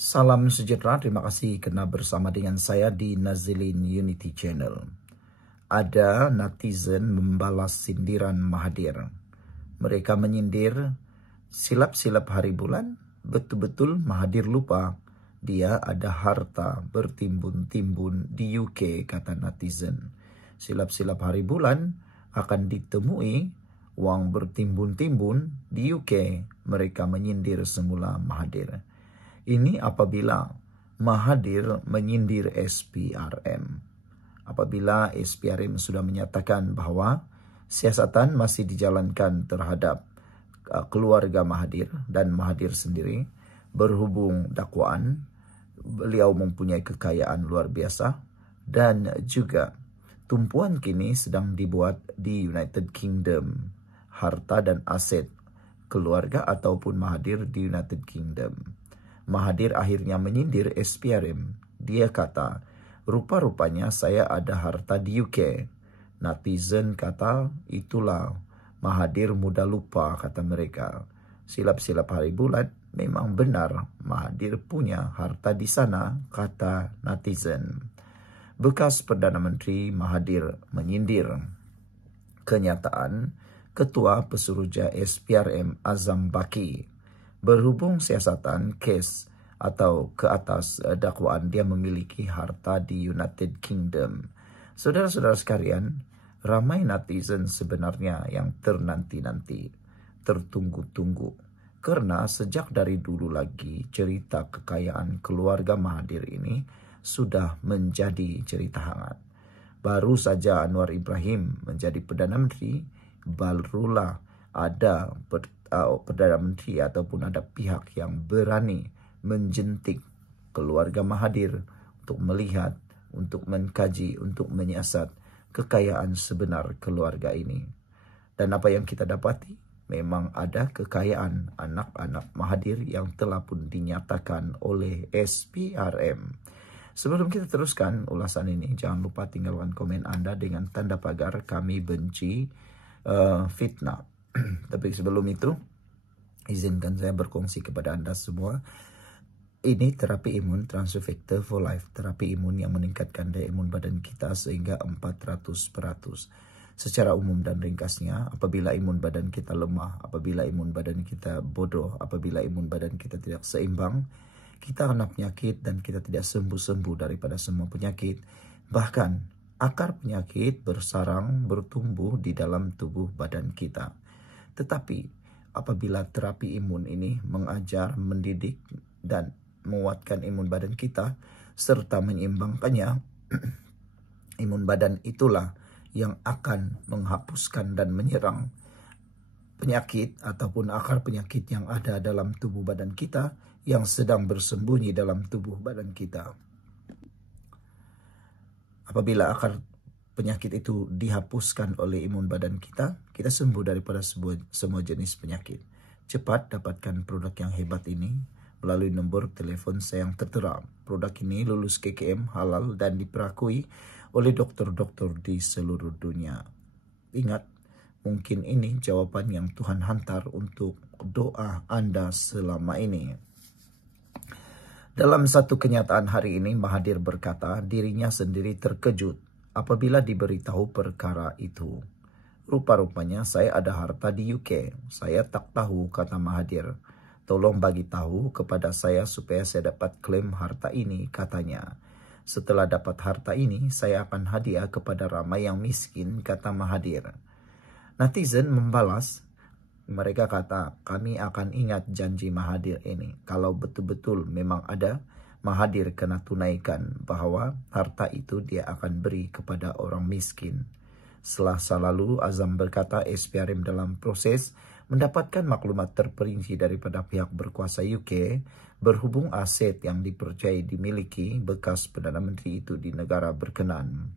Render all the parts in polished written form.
Salam sejahtera, terima kasih karena bersama dengan saya di Nazilin Unity Channel. Ada netizen membalas sindiran Mahathir. Mereka menyindir silap-silap hari bulan, betul-betul Mahathir lupa dia ada harta bertimbun-timbun di UK, kata netizen. Silap-silap hari bulan akan ditemui uang bertimbun-timbun di UK. Mereka menyindir semula Mahathir. Ini apabila Mahathir menyindir SPRM. Apabila SPRM sudah menyatakan bahwa siasatan masih dijalankan terhadap keluarga Mahathir dan Mahathir sendiri, berhubung dakwaan beliau mempunyai kekayaan luar biasa dan juga tumpuan kini sedang dibuat di United Kingdom, harta dan aset keluarga ataupun Mahathir di United Kingdom. Mahathir akhirnya menyindir SPRM. Dia kata, rupa-rupanya saya ada harta di UK. Netizen kata, itulah Mahathir mudah lupa, kata mereka. Silap-silap hari bulan, memang benar Mahathir punya harta di sana, kata netizen. Bekas Perdana Menteri Mahathir menyindir kenyataan Ketua Pesuruhjaya SPRM Azam Baki. Berhubung siasatan kes atau ke atas dakwaan dia memiliki harta di United Kingdom. Saudara-saudara sekalian, ramai netizen sebenarnya yang ternanti-nanti, tertunggu-tunggu. Karena sejak dari dulu lagi cerita kekayaan keluarga Mahathir ini sudah menjadi cerita hangat. Baru saja Anwar Ibrahim menjadi Perdana Menteri, barulah ada Perdana Menteri ataupun ada pihak yang berani menjentik keluarga Mahathir untuk melihat, untuk mengkaji, untuk menyiasat kekayaan sebenar keluarga ini. Dan apa yang kita dapati, memang ada kekayaan anak-anak Mahathir yang telah pun dinyatakan oleh SPRM. Sebelum kita teruskan ulasan ini, jangan lupa tinggalkan komen Anda dengan tanda pagar kami benci fitnah. Tapi sebelum itu, izinkan saya berkongsi kepada Anda semua. Ini terapi imun Transfecta for Life, terapi imun yang meningkatkan daya imun badan kita sehingga 400%. Secara umum dan ringkasnya, apabila imun badan kita lemah, apabila imun badan kita bodoh, apabila imun badan kita tidak seimbang, kita kena penyakit dan kita tidak sembuh-sembuh daripada semua penyakit. Bahkan akar penyakit bersarang, bertumbuh di dalam tubuh badan kita. Tetapi apabila terapi imun ini mengajar, mendidik, dan menguatkan imun badan kita, serta menyeimbangkannya, imun badan itulah yang akan menghapuskan dan menyerang penyakit ataupun akar penyakit yang ada dalam tubuh badan kita, yang sedang bersembunyi dalam tubuh badan kita. Apabila akar penyakit itu dihapuskan oleh imun badan kita, kita sembuh daripada semua jenis penyakit. Cepat dapatkan produk yang hebat ini melalui nombor telepon saya yang tertera. Produk ini lulus KKM, halal, dan diperakui oleh dokter-dokter di seluruh dunia. Ingat, mungkin ini jawaban yang Tuhan hantar untuk doa Anda selama ini. Dalam satu kenyataan hari ini, Mahathir berkata dirinya sendiri terkejut apabila diberitahu perkara itu. Rupa-rupanya saya ada harta di UK. Saya tak tahu, kata Mahathir. Tolong bagi tahu kepada saya supaya saya dapat klaim harta ini, katanya. Setelah dapat harta ini, saya akan hadiah kepada ramai yang miskin, kata Mahathir. Netizen membalas, mereka kata, kami akan ingat janji Mahathir ini. Kalau betul-betul memang ada, Mahathir kena tunaikan bahwa harta itu dia akan beri kepada orang miskin. Selasa lalu, Azam berkata SPRM dalam proses mendapatkan maklumat terperinci daripada pihak berkuasa UK berhubung aset yang dipercayai dimiliki bekas Perdana Menteri itu di negara berkenan.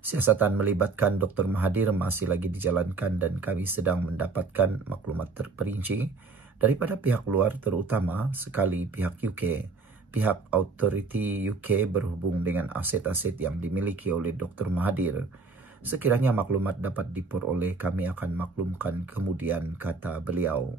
Siasatan melibatkan Dr. Mahathir masih lagi dijalankan dan kami sedang mendapatkan maklumat terperinci daripada pihak luar, terutama sekali pihak UK. Pihak authority UK berhubung dengan aset-aset yang dimiliki oleh Dr. Mahathir. Sekiranya maklumat dapat diperoleh, kami akan maklumkan kemudian, kata beliau.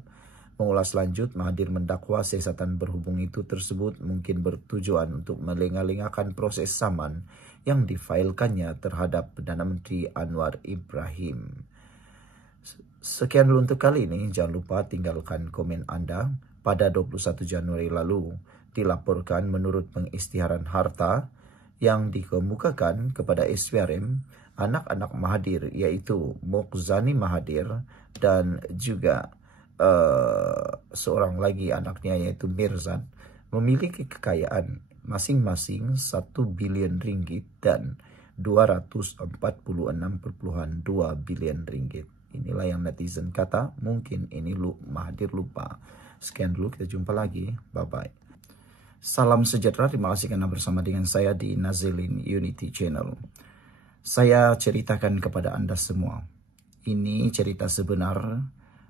Mengulas lanjut, Mahathir mendakwa siasatan berhubung itu tersebut mungkin bertujuan untuk melengah-lengahkan proses saman yang difailkannya terhadap Perdana Menteri Anwar Ibrahim. Sekian dulu untuk kali ini. Jangan lupa tinggalkan komen Anda. Pada 21 Januari lalu, dilaporkan menurut pengisytiharan harta yang dikemukakan kepada SPRM, anak-anak Mahathir yaitu Mokzani Mahathir dan juga seorang lagi anaknya yaitu Mirzan memiliki kekayaan masing-masing 1 bilion ringgit dan 246,2 bilion ringgit. Inilah yang netizen kata, mungkin ini Mahathir lupa. Sekian dulu, kita jumpa lagi. Bye-bye. Salam sejahtera, terima kasih karena bersama dengan saya di Nazilin Unity Channel. Saya ceritakan kepada Anda semua. Ini cerita sebenar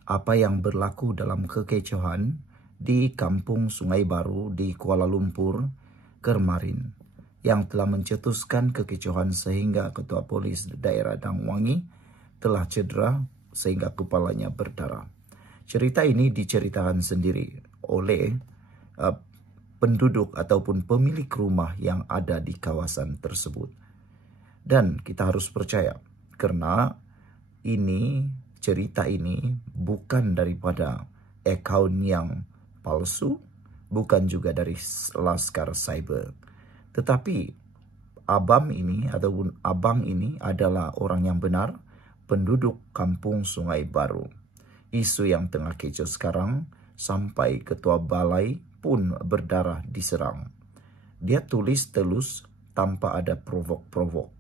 apa yang berlaku dalam kekecohan di Kampung Sungai Baru di Kuala Lumpur kemarin, yang telah mencetuskan kekecohan sehingga Ketua Polis Daerah Dang Wangi telah cedera sehingga kepalanya berdarah. Cerita ini diceritakan sendiri oleh penduduk ataupun pemilik rumah yang ada di kawasan tersebut. Dan kita harus percaya karena cerita ini bukan daripada akaun yang palsu, bukan juga dari Laskar Cyber. Tetapi abang ini adalah orang yang benar, penduduk Kampung Sungai Baru. Isu yang tengah kecoh sekarang, sampai ketua balai pun berdarah diserang. Dia tulis telus tanpa ada provok-provok.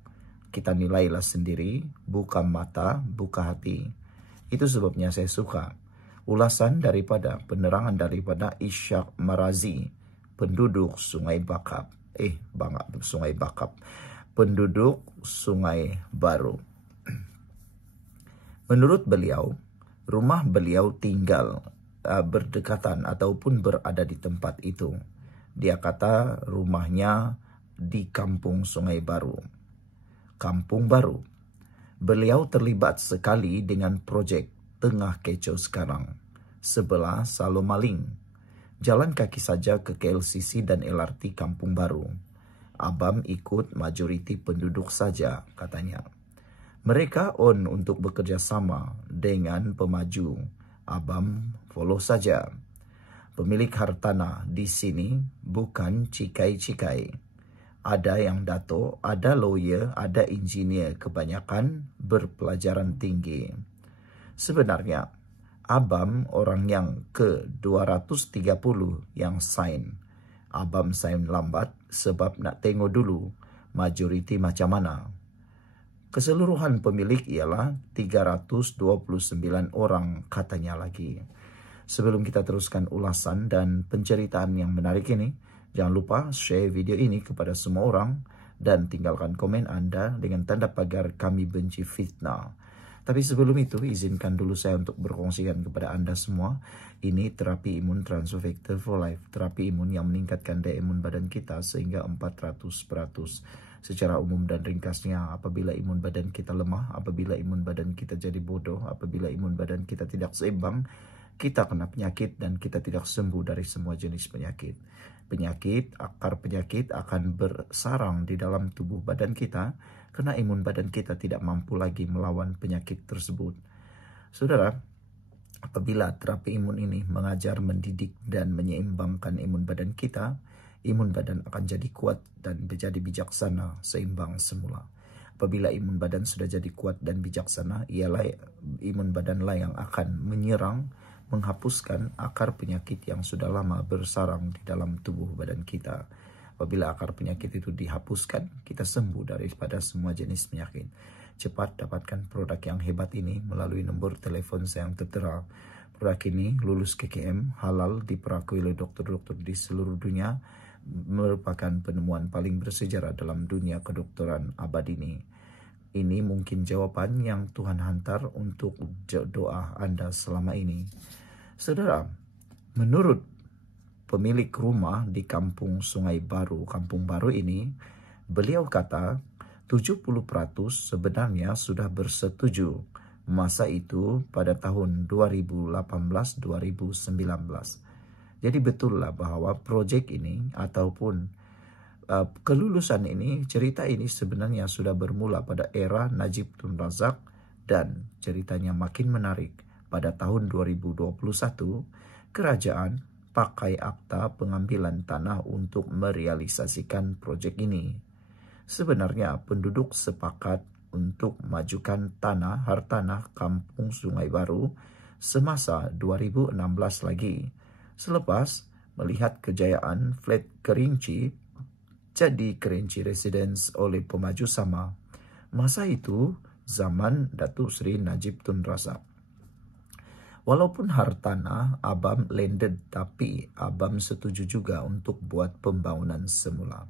Kita nilailah sendiri, buka mata, buka hati. Itu sebabnya saya suka ulasan daripada penerangan daripada Ishak Marazi, penduduk Sungai Bakap. Penduduk Sungai Baru. Menurut beliau, rumah beliau tinggal berdekatan ataupun berada di tempat itu. Dia kata rumahnya di Kampung Sungai Baru. Kampung Baru. Beliau terlibat sekali dengan projek tengah kecoh sekarang, sebelah Salomaling. Jalan kaki saja ke KLCC dan LRT Kampung Baru. Abam ikut majoriti penduduk saja, katanya. Mereka on untuk bekerja sama dengan pemaju. Abam follow saja. Pemilik hartanah di sini bukan cikai-cikai. Ada yang dato, ada lawyer, ada engineer, kebanyakan berpelajaran tinggi. Sebenarnya, Abam orang yang ke-230 yang sign. Abam sign lambat sebab nak tengok dulu majoriti macam mana. Keseluruhan pemilik ialah 329 orang, katanya lagi. Sebelum kita teruskan ulasan dan penceritaan yang menarik ini, jangan lupa share video ini kepada semua orang dan tinggalkan komen Anda dengan tanda pagar kami benci fitnah. Tapi sebelum itu, izinkan dulu saya untuk berkongsikan kepada Anda semua. Ini terapi imun Transfer Factor for Life. Terapi imun yang meningkatkan daya imun badan kita sehingga 400%. Secara umum dan ringkasnya, apabila imun badan kita lemah, apabila imun badan kita jadi bodoh, apabila imun badan kita tidak seimbang, kita kena penyakit dan kita tidak sembuh dari semua jenis penyakit. Akar penyakit akan bersarang di dalam tubuh badan kita karena imun badan kita tidak mampu lagi melawan penyakit tersebut. Saudara, apabila terapi imun ini mengajar, mendidik, dan menyeimbangkan imun badan kita, imun badan akan jadi kuat dan menjadi bijaksana seimbang semula. Apabila imun badan sudah jadi kuat dan bijaksana, ialah imun badanlah yang akan menyerang, menghapuskan akar penyakit yang sudah lama bersarang di dalam tubuh badan kita. Apabila akar penyakit itu dihapuskan, kita sembuh daripada semua jenis penyakit. Cepat dapatkan produk yang hebat ini melalui nombor telepon saya yang tertera. Produk ini lulus KKM, halal, diperakui oleh dokter-dokter di seluruh dunia, merupakan penemuan paling bersejarah dalam dunia kedokteran abad ini. Ini mungkin jawaban yang Tuhan hantar untuk doa Anda selama ini. Saudara, menurut pemilik rumah di Kampung Sungai Baru, Kampung Baru ini, beliau kata 70% sebenarnya sudah bersetuju Masa itu pada tahun 2018-2019. Jadi betul lah bahwa proyek ini ataupun kelulusan ini, cerita ini sebenarnya sudah bermula pada era Najib Tun Razak dan ceritanya makin menarik. Pada tahun 2021, kerajaan pakai akta pengambilan tanah untuk merealisasikan proyek ini. Sebenarnya penduduk sepakat untuk majukan hartanah Kampung Sungai Baru semasa 2016 lagi. Selepas melihat kejayaan flat Kerinci jadi Kerinci Residence oleh pemaju sama. Masa itu zaman Datuk Seri Najib Tun Razak. Walaupun hartanah Abam landed, tapi Abam setuju juga untuk buat pembangunan semula.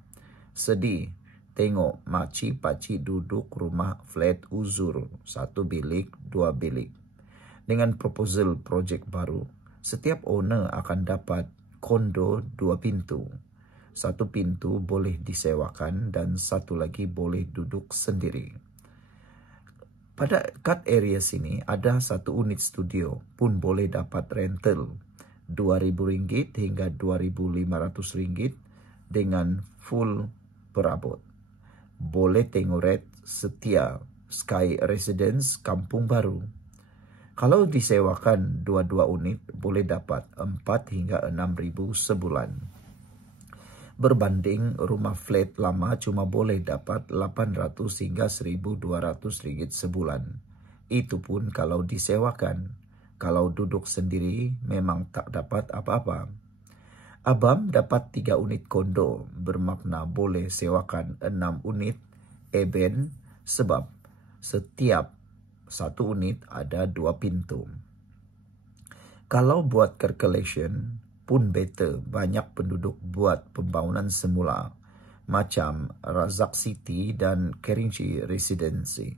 Sedih tengok makcik pakcik duduk rumah flat uzur 1 bilik 2 bilik. Dengan proposal projek baru, setiap owner akan dapat kondo 2 pintu. 1 pintu boleh disewakan dan 1 lagi boleh duduk sendiri. Pada kat area sini ada 1 unit studio pun boleh dapat rental RM2,000 hingga RM2,500 dengan full perabot. Boleh tengok rate setia Sky Residence Kampung Baru. Kalau disewakan 2 unit boleh dapat 4 hingga 6,000 sebulan. Berbanding rumah flat lama cuma boleh dapat 800 hingga 1,200 ringgit sebulan. Itu pun kalau disewakan. Kalau duduk sendiri memang tak dapat apa-apa. Abam dapat 3 unit kondo, bermakna boleh sewakan 6 unit eben sebab setiap 1 unit ada 2 pintu. Kalau buat calculation pun better, banyak penduduk buat pembangunan semula macam Razak City dan Kerinci Residency.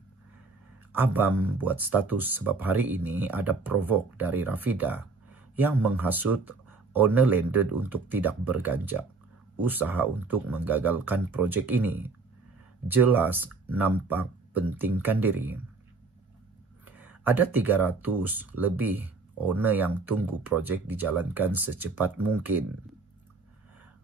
Abam buat status sebab hari ini ada provok dari Rafidah yang menghasut owner landed untuk tidak berganjak, usaha untuk menggagalkan projek ini. Jelas nampak pentingkan diri. Ada 300 lebih owner yang tunggu projek dijalankan secepat mungkin.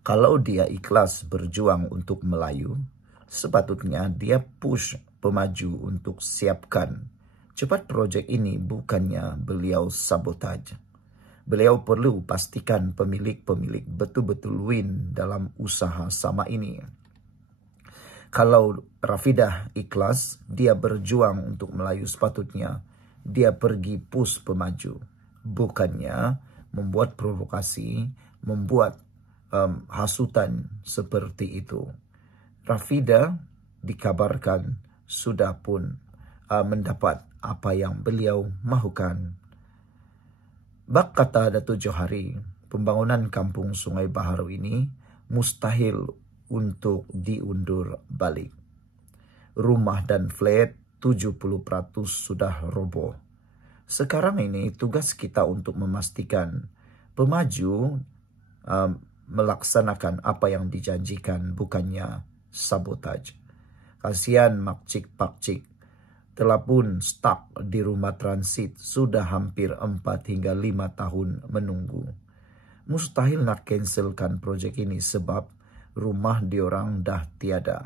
Kalau dia ikhlas berjuang untuk Melayu, sepatutnya dia push pemaju untuk siapkan cepat projek ini, bukannya beliau sabotaj. Beliau perlu pastikan pemilik-pemilik betul-betul win dalam usaha sama ini. Kalau Rafidah ikhlas, dia berjuang untuk Melayu, sepatutnya dia pergi push pemaju. Bukannya membuat provokasi, membuat hasutan seperti itu. Rafidah dikabarkan sudah pun mendapat apa yang beliau mahukan. Bak kata Datuk Johari, pembangunan Kampung Sungai Baharu ini mustahil untuk diundur balik. Rumah dan flat 70% sudah roboh. Sekarang ini tugas kita untuk memastikan pemaju melaksanakan apa yang dijanjikan, bukannya sabotaj. Kasihan makcik pakcik telah pun stuck di rumah transit sudah hampir 4 hingga 5 tahun menunggu. Mustahil nak cancelkan projek ini sebab rumah diorang dah tiada.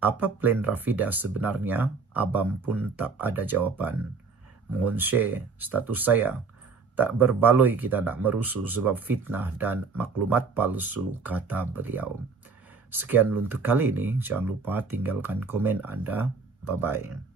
Apa plan Rafidah sebenarnya? Abang pun tak ada jawapan. Mohon share status saya. Tak berbaloi kita nak merusuh sebab fitnah dan maklumat palsu, kata beliau. Sekian untuk kali ini. Jangan lupa tinggalkan komen Anda. Bye-bye.